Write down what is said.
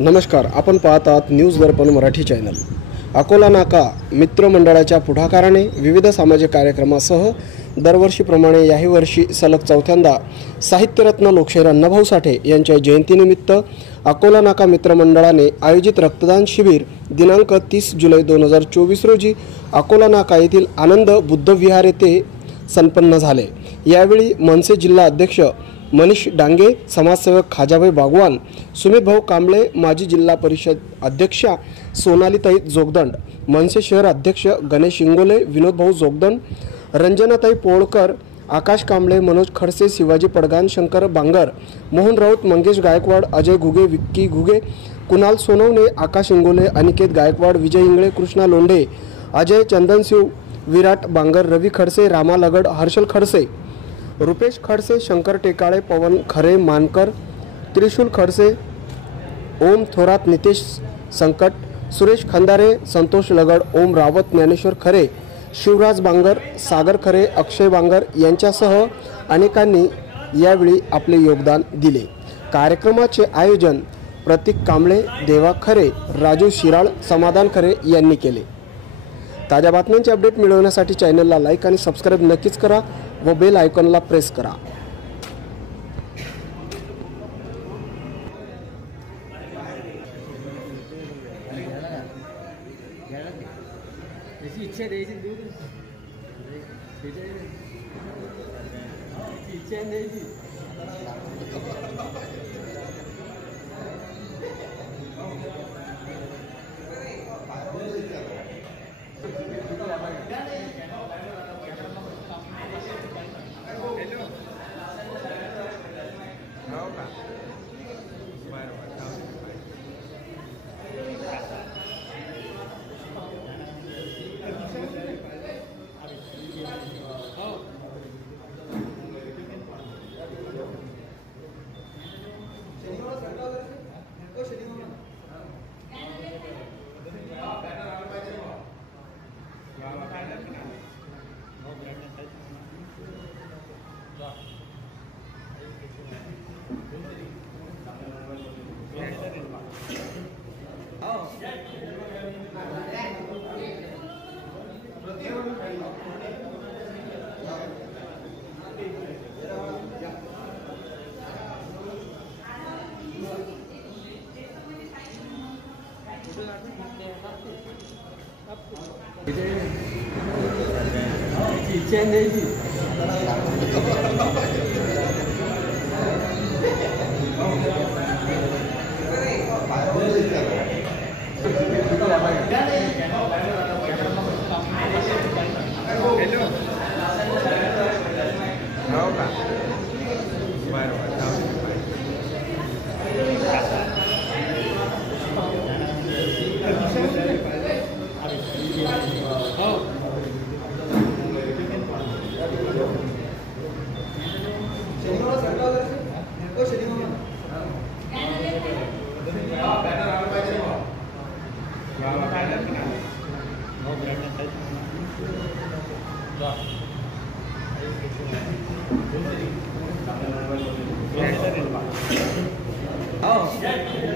नमस्कार, आपण पाहत आहात न्यूज दर्पण मराठी चॅनल। अकोला नाका मित्रमंडळाच्या पुढाकाराने विविध सामाजिक कार्यक्रमासह दरवर्षीप्रमाणे याही वर्षी सलग चौथ्यांदा साहित्यरत्न लोकशाहीर अण्णाभाऊ साठे यांच्या जयंतीनिमित्त अकोला नाका मित्रमंडळाने आयोजित रक्तदान शिबिर दिनांक 30 जुलै 2024 रोजी अकोला नाका येथील आनंद बुद्ध विहार येथे संपन्न झाले। यावेळी मनसे जिल्हा अध्यक्ष मनीष डांगे, समाजसेवक खाजाभाई बागवान, सुमित भाऊ कांबळे, माजी जिल्हा परिषद अध्यक्षा सोनालीताई जोगदंड, मनसे शहर अध्यक्ष गणेश इंगोले, विनोद भाऊ जोगदंड, रंजनाताई पोळकर, आकाश कांबळे, मनोज खडसे, शिवाजी पडगान, शंकर बांगर, मोहन राऊत, मंगेश गायकवाड, अजय घुगे, विक्की घुगे, कुणाल सोनवणे, आकाश इंगोले, अनिकेत गायकवाड, विजय इंगळे, कृष्णा लोंढे, अजय चंदनशिव, विराट बांगर, रवी खडसे, रामा लगड, हर्षल खडसे, रुपेश खडसे, शंकर टेकाळे, पवन खरे मानकर, त्रिशूल खडसे, ओम थोरात, नितेश संकट, सुरेश खंदारे, संतोष लगड, ओम रावत, ज्ञानेश्वर खरे, शिवराज बांगर, सागर खरे, अक्षय बांगर यांच्यासह अनेकांनी यावेळी आपले योगदान दिले। कार्यक्रमाचे आयोजन प्रतीक कांबळे, देवा खरे, राजू शिराळ, समाधान खरे यांनी केले। ताज्या बातम्यांचे अपडेट मिळवण्यासाठी चॅनलला लाईक आणि सबस्क्राइब नक्कीच करा व बेल आयकॉनला प्रेस करा। Oh,